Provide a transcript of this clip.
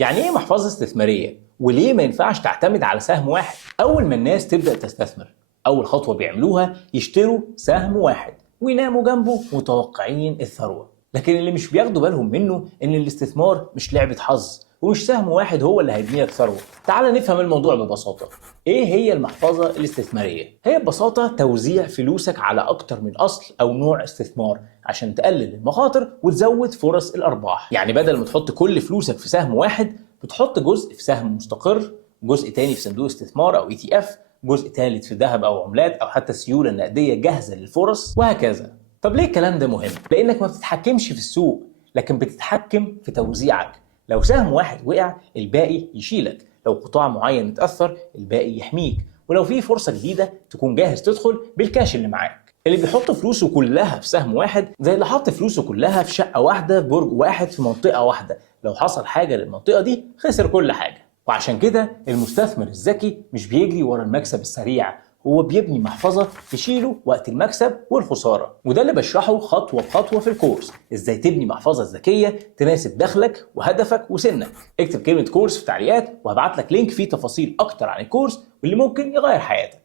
يعني ايه محفظة استثمارية؟ وليه ما ينفعش تعتمد على سهم واحد؟ أول ما الناس تبدأ تستثمر، أول خطوة بيعملوها يشتروا سهم واحد ويناموا جنبه متوقعين الثروة. لكن اللي مش بياخدوا بالهم منه إن الاستثمار مش لعبة حظ، ومش سهم واحد هو اللي هيبني لك ثروة. تعال نفهم الموضوع ببساطة. ايه هي المحفظة الاستثمارية؟ هي ببساطة توزيع فلوسك على أكتر من أصل أو نوع استثمار عشان تقلل المخاطر وتزود فرص الأرباح. يعني بدل ما تحط كل فلوسك في سهم واحد، بتحط جزء في سهم مستقر، جزء تاني في صندوق استثمار أو ETF، جزء تالت في ذهب أو عملات أو حتى سيولة نقدية جاهزة للفرص، وهكذا. طب ليه الكلام ده مهم؟ لأنك ما بتتحكمش في السوق، لكن بتتحكم في توزيعك. لو سهم واحد وقع، الباقي يشيلك. لو قطاع معين اتأثر، الباقي يحميك. ولو في فرصة جديدة، تكون جاهز تدخل بالكاش اللي معاك. اللي بيحط فلوسه كلها في سهم واحد زي اللي حط فلوسه كلها في شقة واحدة في برج واحد في منطقة واحدة. لو حصل حاجة للمنطقة دي، خسر كل حاجة. وعشان كده المستثمر الذكي مش بيجري ورا المكسب السريع، هو بيبني محفظة تشيله وقت المكسب والخسارة. وده اللي بشرحه خطوة بخطوة في الكورس، ازاي تبني محفظة ذكية تناسب دخلك وهدفك وسنك. اكتب كلمة كورس في التعليقات وهبعت لك لينك فيه تفاصيل اكتر عن الكورس واللي ممكن يغير حياتك.